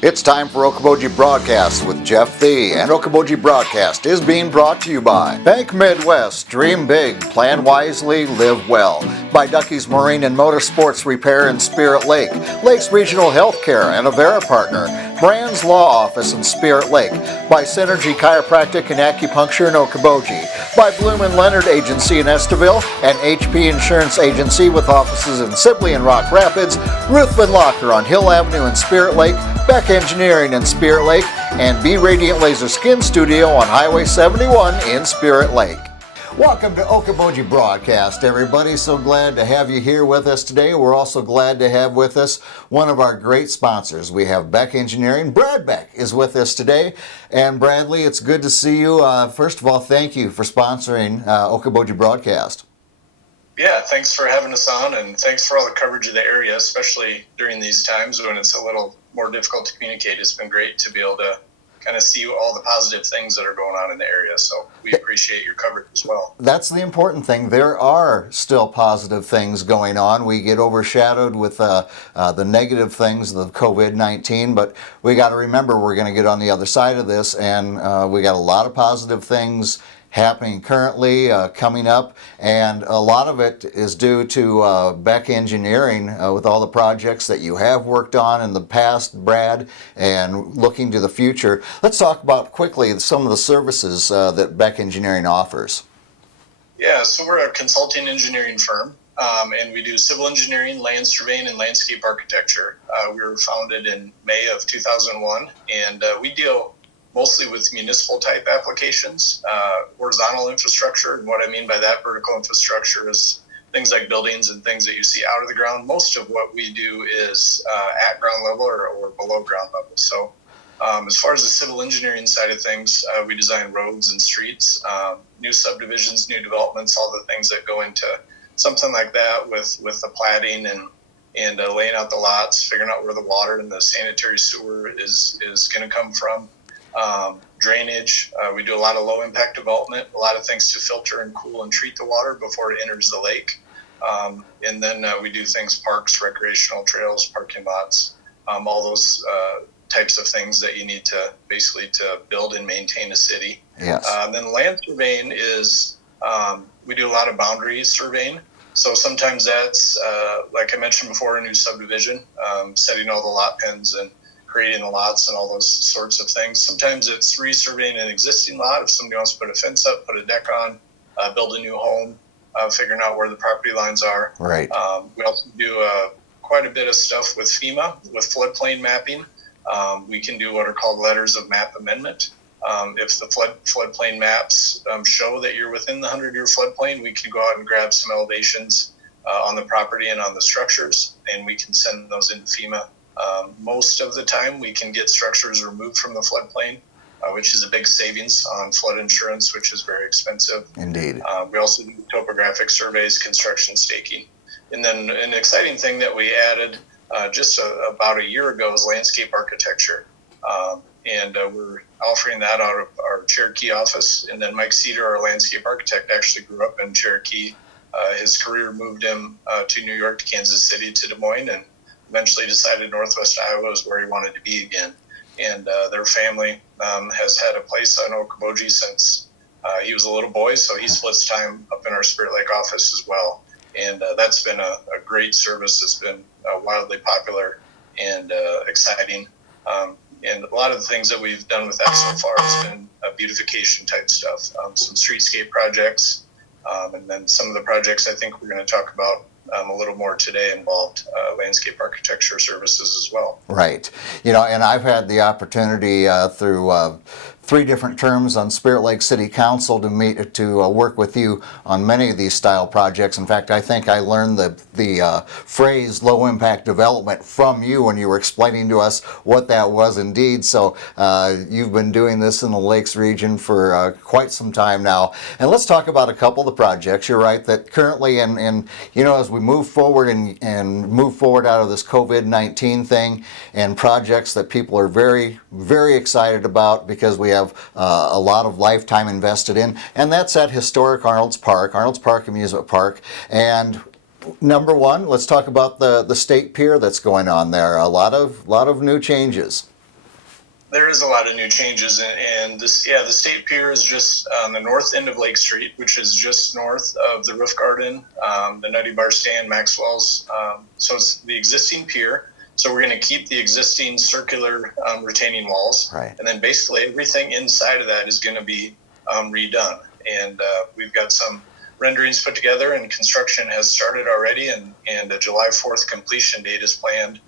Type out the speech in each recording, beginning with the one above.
It's time for Okoboji Broadcast with Jeff Thee, and Okoboji Broadcast is being brought to you by Bank Midwest, Dream Big, Plan Wisely, Live Well, by Ducky's Marine and Motorsports Repair in Spirit Lake, Lakes Regional Healthcare and Avera Partner, Brand's Law Office in Spirit Lake, by Synergy Chiropractic and Acupuncture in Okoboji, by Bloom and Leonard Agency in Estaville, and HP Insurance Agency with offices in Sibley and Rock Rapids, Ruthven Locker on Hill Avenue in Spirit Lake, Beck Engineering in Spirit Lake, and B Radiant Laser Skin Studio on Highway 71 in Spirit Lake. Welcome to Okoboji Broadcast, everybody. So glad to have you here with us today. We're also glad to have with us one of our great sponsors. We have Beck Engineering. Brad Beck is with us today. And Bradley, it's good to see you. First of all, thank you for sponsoring Okoboji Broadcast. Yeah, thanks for having us on, and thanks for all the coverage of the area, especially during these times when it's a little more difficult to communicate. It's been great to be able to kind of see all the positive things that are going on in the area, so we appreciate your coverage as well. That's the important thing. There are still positive things going on. We get overshadowed with the negative things of COVID-19, but we got to remember we're going to get on the other side of this, and we got a lot of positive things happening currently, coming up, and a lot of it is due to Beck Engineering with all the projects that you have worked on in the past, Brad, and looking to the future. Let's talk about quickly some of the services that Beck Engineering offers. Yeah, so we're a consulting engineering firm, and we do civil engineering, land surveying, and landscape architecture. We were founded in May of 2001, and we deal mostly with municipal type applications, horizontal infrastructure. And what I mean by that, vertical infrastructure, is things like buildings and things that you see out of the ground. Most of what we do is at ground level or below ground level. So as far as the civil engineering side of things, we design roads and streets, new subdivisions, new developments, all the things that go into something like that with the platting and laying out the lots, figuring out where the water and the sanitary sewer is going to come from. Drainage, we do a lot of low impact development, a lot of things to filter and cool and treat the water before it enters the lake. And then we do things, parks, recreational trails, parking lots, all those types of things that you need to basically to build and maintain a city. Yes. Then land surveying is, we do a lot of boundary surveying. So sometimes that's, like I mentioned before, a new subdivision, setting all the lot pins and creating the lots and all those sorts of things. Sometimes it's resurveying an existing lot. If somebody wants to put a fence up, put a deck on, build a new home, figuring out where the property lines are. Right. We also do quite a bit of stuff with FEMA, with floodplain mapping. We can do what are called letters of map amendment. If the floodplain maps show that you're within the 100-year floodplain, we can go out and grab some elevations on the property and on the structures, and we can send those into FEMA. Most of the time we can get structures removed from the floodplain, which is a big savings on flood insurance, which is very expensive. Indeed. We also do topographic surveys, construction staking. And then an exciting thing that we added just about a year ago is landscape architecture. And we're offering that out of our Cherokee office. And then Mike Cedar, our landscape architect, actually grew up in Cherokee. His career moved him to New York, to Kansas City, to Des Moines, and eventually decided Northwest Iowa was where he wanted to be again. And their family has had a place on Okoboji since he was a little boy, so he splits time up in our Spirit Lake office as well. And that's been a great service. It's been wildly popular and exciting. And a lot of the things that we've done with that so far has been beautification type stuff, some streetscape projects, and then some of the projects I think we're going to talk about a little more today involved landscape architecture services as well. Right. You know, and I've had the opportunity through 3 different terms on Spirit Lake City Council to work with you on many of these style projects. In fact, I think I learned the phrase low impact development from you when you were explaining to us what that was indeed. So you've been doing this in the Lakes region for quite some time now. And let's talk about a couple of the projects. You're right that currently, and you know, as we move forward and move forward out of this COVID-19 thing, and projects that people are very, very excited about because we have a lot of lifetime invested in, and that's at historic Arnolds Park Amusement Park. And number one, let's talk about the State Pier that's going on there. A lot of new changes. There is a lot of new changes, and this, yeah, the State Pier is just on the north end of Lake Street, which is just north of the Roof Garden, the Nutty Bar Stand, Maxwell's. So it's the existing pier. So we're going to keep the existing circular retaining walls, Right. and then basically everything inside of that is going to be redone. And we've got some renderings put together, and construction has started already, and a July 4th completion date is planned.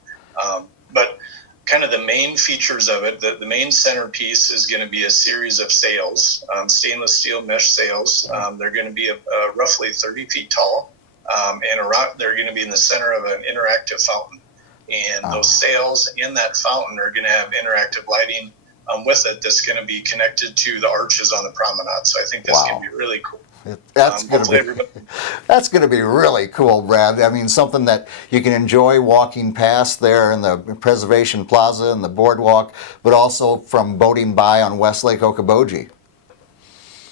But kind of the main features of it, the main centerpiece is going to be a series of sails, stainless steel mesh sails. They're going to be roughly 30 feet tall, and around, they're going to be in the center of an interactive fountain. And those sails and that fountain are going to have interactive lighting with it that's going to be connected to the arches on the promenade. So I think that's going to be really cool. That's going to be really cool, Brad. I mean, something that you can enjoy walking past there in the Preservation Plaza and the boardwalk, but also from boating by on West Lake Okoboji.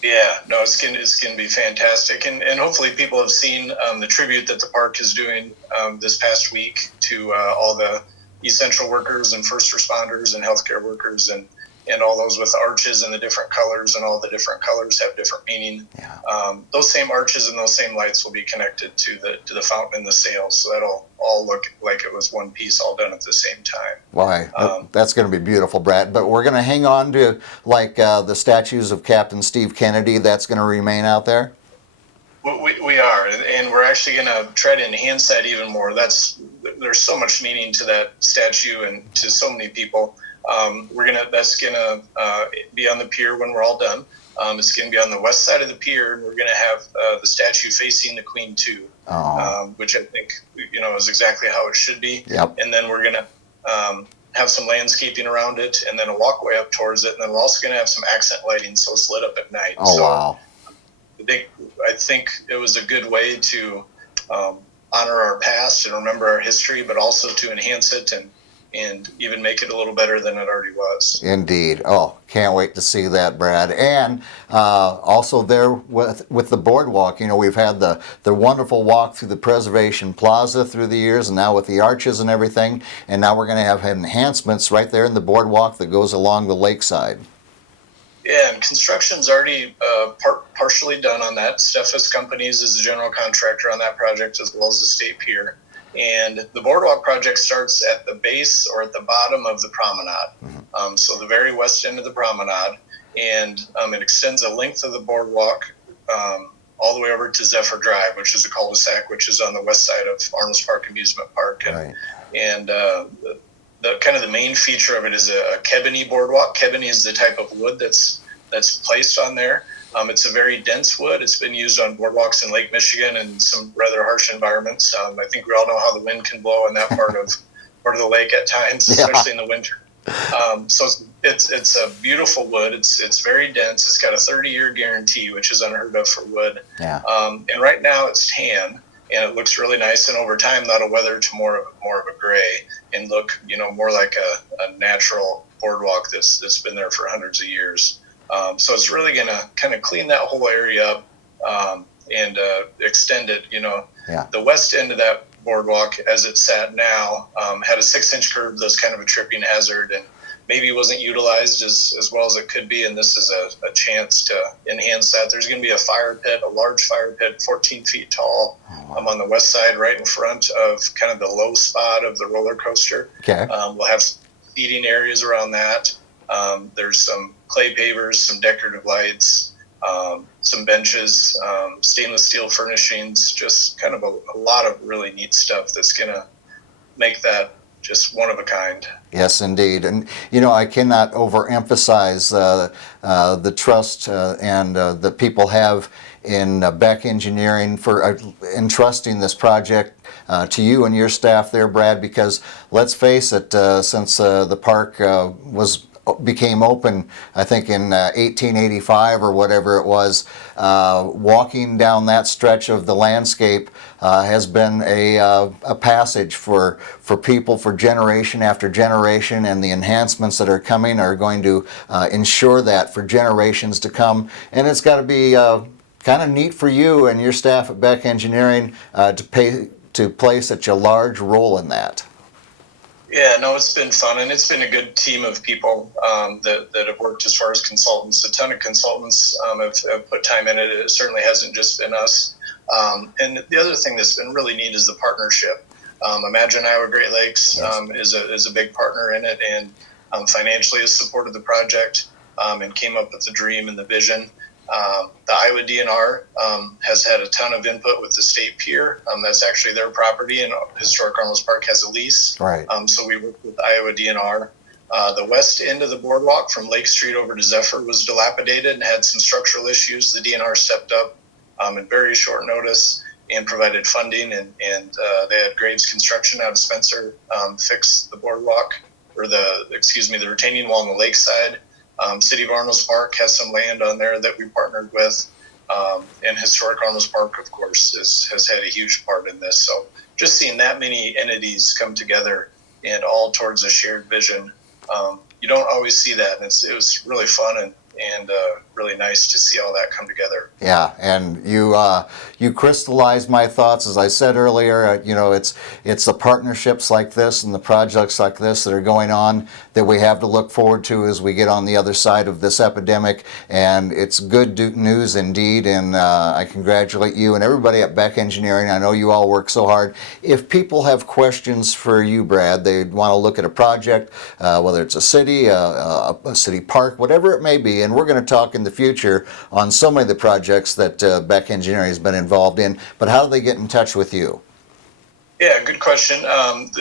Yeah, no, it's gonna be fantastic, and hopefully people have seen the tribute that the park is doing this past week to all the essential workers and first responders and healthcare workers, and all those with arches and the different colors, and all the different colors have different meaning. Yeah. Those same arches and those same lights will be connected to the fountain and the sails, so that'll all look like it was one piece all done at the same time. Why, that's going to be beautiful, Brad. But we're going to hang on to like the statues of Captain Steve Kennedy. That's going to remain out there. We are, and we're actually going to try to enhance that even more. There's so much meaning to that statue and to so many people. That's gonna be on the pier when we're all done. It's gonna be on the west side of the pier, and we're gonna have the statue facing the Queen too, which I think is exactly how it should be. Yep. And then we're gonna have some landscaping around it, and then a walkway up towards it, and then we're also gonna have some accent lighting, so it's lit up at night. Oh, so wow! I think it was a good way to honor our past and remember our history, but also to enhance it and even make it a little better than it already was. Indeed. Oh, can't wait to see that, Brad. And also there with the boardwalk, we've had the wonderful walk through the Preservation Plaza through the years, and now with the arches and everything, and now we're going to have enhancements right there in the boardwalk that goes along the lakeside. Yeah, and construction's already partially done on that. Steffes Companies is the general contractor on that project, as well as the State Pier. And the boardwalk project starts at the base or at the bottom of the promenade, so the very west end of the promenade, and it extends the length of the boardwalk all the way over to Zephyr Drive, which is a cul-de-sac, which is on the west side of Arnolds Park Amusement Park. Right. And the kind of the main feature of it is a kebony boardwalk. Kebony is the type of wood that's placed on there. It's a very dense wood. It's been used on boardwalks in Lake Michigan and some rather harsh environments. I think we all know how the wind can blow in that part of the lake at times, especially in the winter. So it's a beautiful wood. It's very dense. It's got a 30-year guarantee, which is unheard of for wood. Yeah. And right now it's tan, and it looks really nice. And over time, that'll weather to more of a gray and look, more like a natural boardwalk that's been there for hundreds of years. So it's really going to kind of clean that whole area up and extend it. Yeah. The west end of that boardwalk, as it's sat now, had a 6-inch curb that's kind of a tripping hazard and maybe wasn't utilized as well as it could be. And this is a chance to enhance that. There's going to be a fire pit, a large fire pit, 14 feet tall, on the west side, right in front of kind of the low spot of the roller coaster. Okay. We'll have seating areas around that. There's some clay pavers, some decorative lights, some benches, stainless steel furnishings, just kind of a lot of really neat stuff that's going to make that just one of a kind. Yes, indeed. And, I cannot overemphasize the trust and that people have in Beck Engineering for entrusting this project to you and your staff there, Brad, because let's face it, since the park became open, I think in 1885 or whatever it was, walking down that stretch of the landscape has been a passage for people for generation after generation, and the enhancements that are coming are going to ensure that for generations to come. And it's got to be kind of neat for you and your staff at Beck Engineering to play such a large role in that. Yeah, no, it's been fun, and it's been a good team of people that have worked as far as consultants. A ton of consultants have put time in it. It certainly hasn't just been us. And the other thing that's been really neat is the partnership. Imagine Iowa Great Lakes is a big partner in it, and financially has supported the project and came up with the dream and the vision. The Iowa DNR has had a ton of input with the State Pier. That's actually their property, and Historic Arnolds Park has a lease. Right. So we worked with Iowa DNR. The west end of the boardwalk from Lake Street over to Zephyr was dilapidated and had some structural issues. The DNR stepped up in very short notice and provided funding, and they had Graves Construction out of Spencer fix the boardwalk, or the retaining wall on the lakeside. City of Arnolds Park has some land on there that we partnered with. And Historic Arnolds Park, of course, has had a huge part in this. So just seeing that many entities come together and all towards a shared vision, you don't always see that. And it was really fun and really nice to see all that come together. Yeah, and you crystallized my thoughts. As I said earlier, it's the partnerships like this and the projects like this that are going on that we have to look forward to as we get on the other side of this epidemic. And it's good news indeed, and I congratulate you and everybody at Beck Engineering. I know you all work so hard. If people have questions for you, Brad, they want to look at a project, whether it's a city, a city park, whatever it may be, and we're going to talk in the future on so many of the projects that Beck Engineering has been involved in, but how do they get in touch with you? Yeah, good question.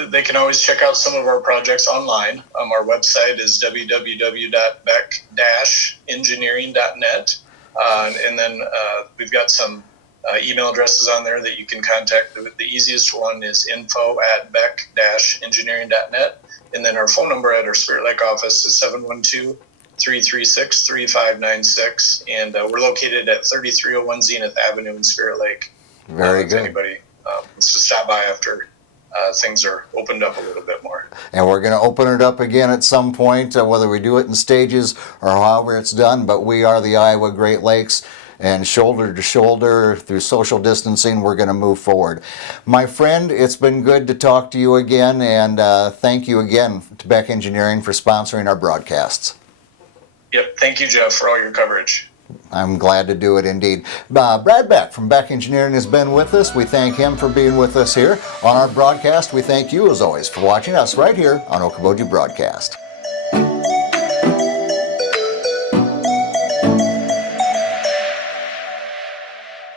They can always check out some of our projects online. Our website is www.beck-engineering.net. And then we've got some email addresses on there that you can contact. The easiest one is info@beck-engineering.net. And then our phone number at our Spirit Lake office is 712-336-3596, and we're located at 3301 Zenith Avenue in Spirit Lake. Very good. If anybody wants to stop by after things are opened up a little bit more. And we're going to open it up again at some point, whether we do it in stages or however it's done, but we are the Iowa Great Lakes, and shoulder to shoulder through social distancing, we're going to move forward. My friend, it's been good to talk to you again, and thank you again to Beck Engineering for sponsoring our broadcasts. Yep. Thank you, Jeff, for all your coverage. I'm glad to do it indeed. Brad Beck from Beck Engineering has been with us. We thank him for being with us here on our broadcast. We thank you, as always, for watching us right here on Okoboji Broadcast.